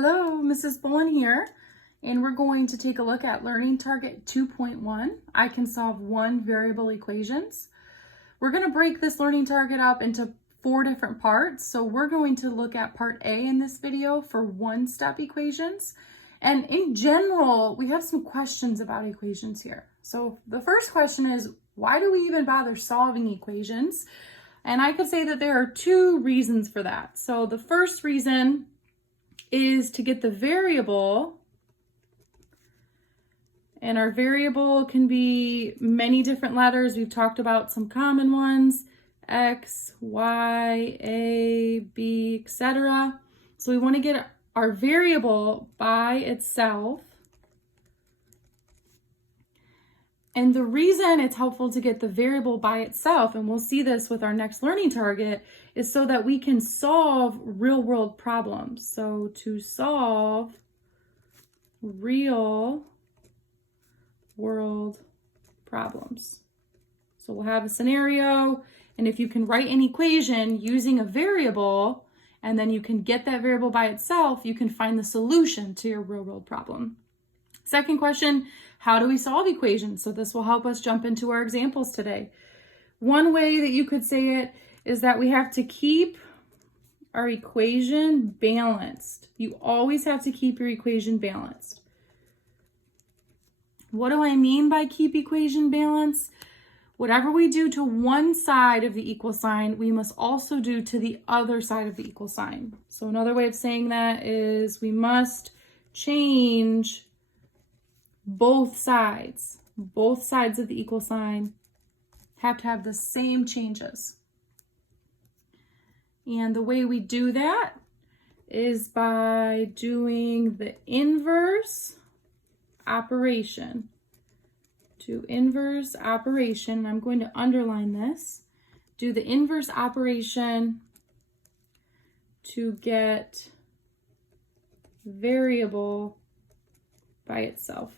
Hello, Mrs. Bullen here, and we're going to take a look at Learning Target 2.1. I can solve one variable equations. We're going to break this learning target up into 4 different parts. So we're going to look at part A in this video for one-step equations. And in general, we have some questions about equations here. So the first question is, why do we even bother solving equations? And I could say that there are 2 reasons for that. So the first reason is to get the variable, and our variable can be many different letters. We've talked about some common ones, X, Y, A, B, etc. So we want to get our variable by itself. And the reason it's helpful to get the variable by itself, and we'll see this with our next learning target, is so that we can solve real-world problems. So to solve real-world problems. So we'll have a scenario, and if you can write an equation using a variable, and then you can get that variable by itself, you can find the solution to your real-world problem. Second question, how do we solve equations? So this will help us jump into our examples today. One way that you could say it is that we have to keep our equation balanced. You always have to keep your equation balanced. What do I mean by keep equation balanced? Whatever we do to one side of the equal sign, we must also do to the other side of the equal sign. So another way of saying that is we must change both sides of the equal sign have to have the same changes. And the way we do that is by doing the inverse operation. To inverse operation, I'm going to underline this. Do the inverse operation to get variable by itself.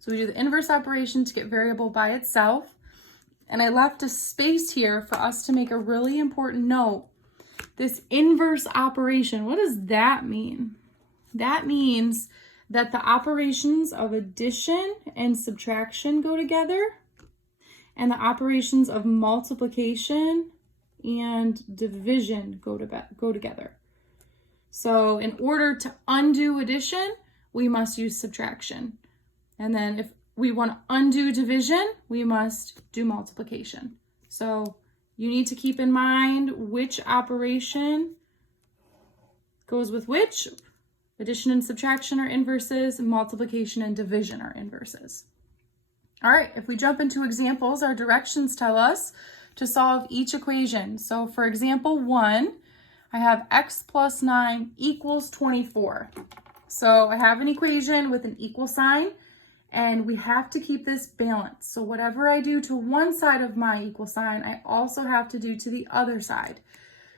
So we do the inverse operation to get variable by itself. And I left a space here for us to make a really important note. This inverse operation, what does that mean? That means that the operations of addition and subtraction go together, and the operations of multiplication and division go together. So in order to undo addition, we must use subtraction. And then if we want to undo division, we must do multiplication. So you need to keep in mind which operation goes with which. Addition and subtraction are inverses, and multiplication and division are inverses. All right, if we jump into examples, our directions tell us to solve each equation. So for example 1, I have x plus 9 equals 24. So I have an equation with an equal sign, and we have to keep this balanced. So whatever I do to one side of my equal sign, I also have to do to the other side.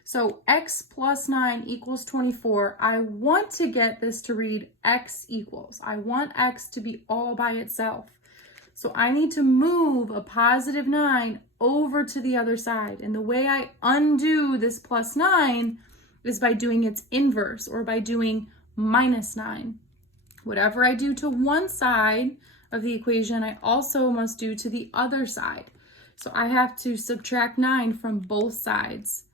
So x plus 9 equals 24. I want to get this to read x equals. I want x to be all by itself. So I need to move a positive 9 over to the other side. And the way I undo this plus 9 is by doing its inverse, or by doing minus 9. Whatever I do to one side of the equation, I also must do to the other side. So I have to subtract 9 from both sides.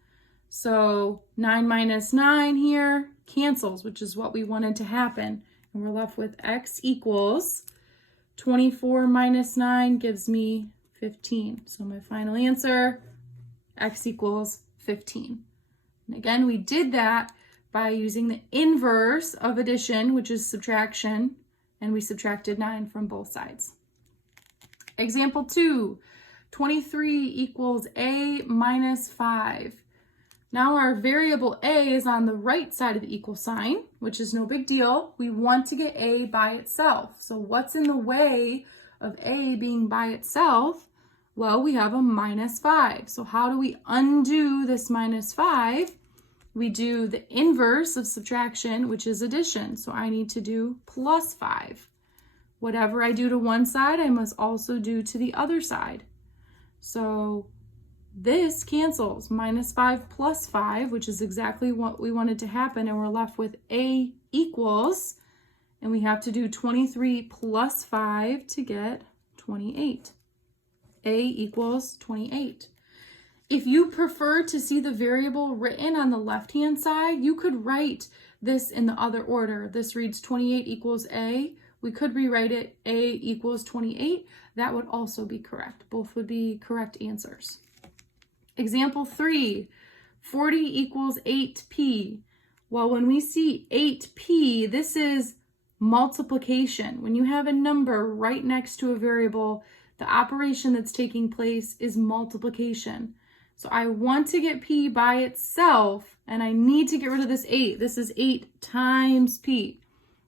So 9 minus 9 here cancels, which is what we wanted to happen. And we're left with x equals 24 minus 9 gives me 15. So my final answer, x equals 15. And again, we did that by using the inverse of addition, which is subtraction, and we subtracted 9 from both sides. Example 2, 23 equals a minus 5. Now our variable a is on the right side of the equal sign, which is no big deal. We want to get a by itself. So what's in the way of a being by itself? Well, we have a minus 5. So how do we undo this minus 5? We do the inverse of subtraction, which is addition. So I need to do plus 5. Whatever I do to one side, I must also do to the other side. So This cancels. Minus 5 plus 5, which is exactly what we wanted to happen, and we're left with A equals, and we have to do 23 plus 5 to get 28. A equals 28. If you prefer to see the variable written on the left-hand side, you could write this in the other order. This reads 28 equals A. We could rewrite it A equals 28. That would also be correct. Both would be correct answers. Example 3, 40 equals 8p. Well, when we see 8p, this is multiplication. When you have a number right next to a variable, the operation that's taking place is multiplication. So I want to get p by itself, and I need to get rid of this 8. This is 8 times p.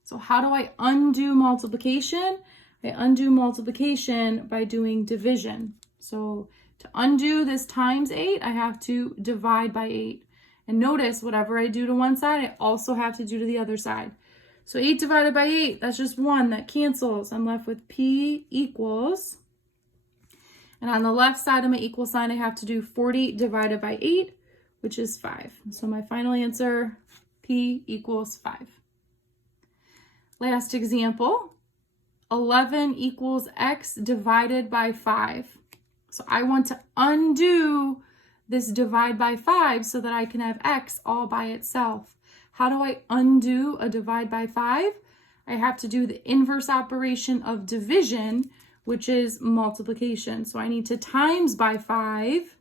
So how do I undo multiplication? I undo multiplication by doing division. So to undo this times 8, I have to divide by 8. And notice, whatever I do to one side, I also have to do to the other side. So 8 divided by 8, that's just 1. That cancels. I'm left with p equals, and on the left side of my equal sign, I have to do 40 divided by 8, which is 5. So my final answer, p equals 5. Last example, 11 equals x divided by 5. So I want to undo this divide by 5 so that I can have x all by itself. How do I undo a divide by 5? I have to do the inverse operation of division, which is multiplication. So I need to times by 5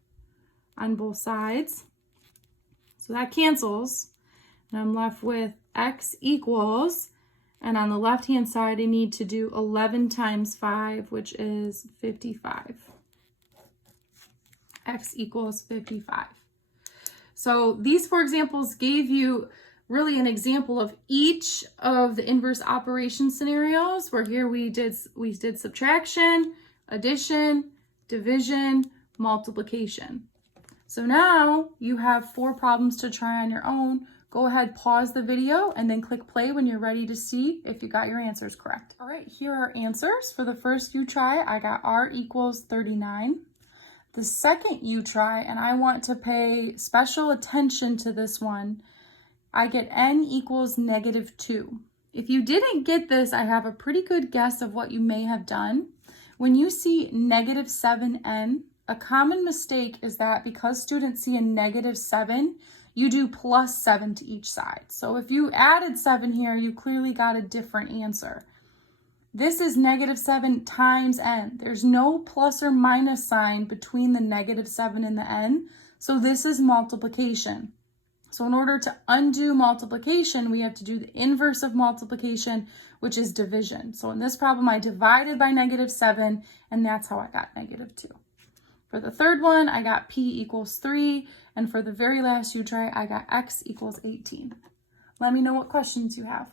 on both sides. So that cancels, and I'm left with x equals, and on the left-hand side, I need to do 11 times 5, which is 55. X equals 55. So these 4 examples gave you really an example of each of the inverse operation scenarios, where here we did subtraction, addition, division, multiplication. So now you have 4 problems to try on your own. Go ahead, pause the video, and then click play when you're ready to see if you got your answers correct. All right, here are answers. For the first U try, I got R equals 39. The second U try, and I want to pay special attention to this one, I get N equals -2. If you didn't get this, I have a pretty good guess of what you may have done. When you see -7N, a common mistake is that because students see a -7, you do +7 to each side. So if you added 7 here, you clearly got a different answer. This is -7 times n. There's no plus or minus sign between the -7 and the n, so this is multiplication. So in order to undo multiplication, we have to do the inverse of multiplication, which is division. So in this problem, I divided by -7, and that's how I got -2. For the third one, I got p equals 3, and for the very last U try, I got x equals 18. Let me know what questions you have.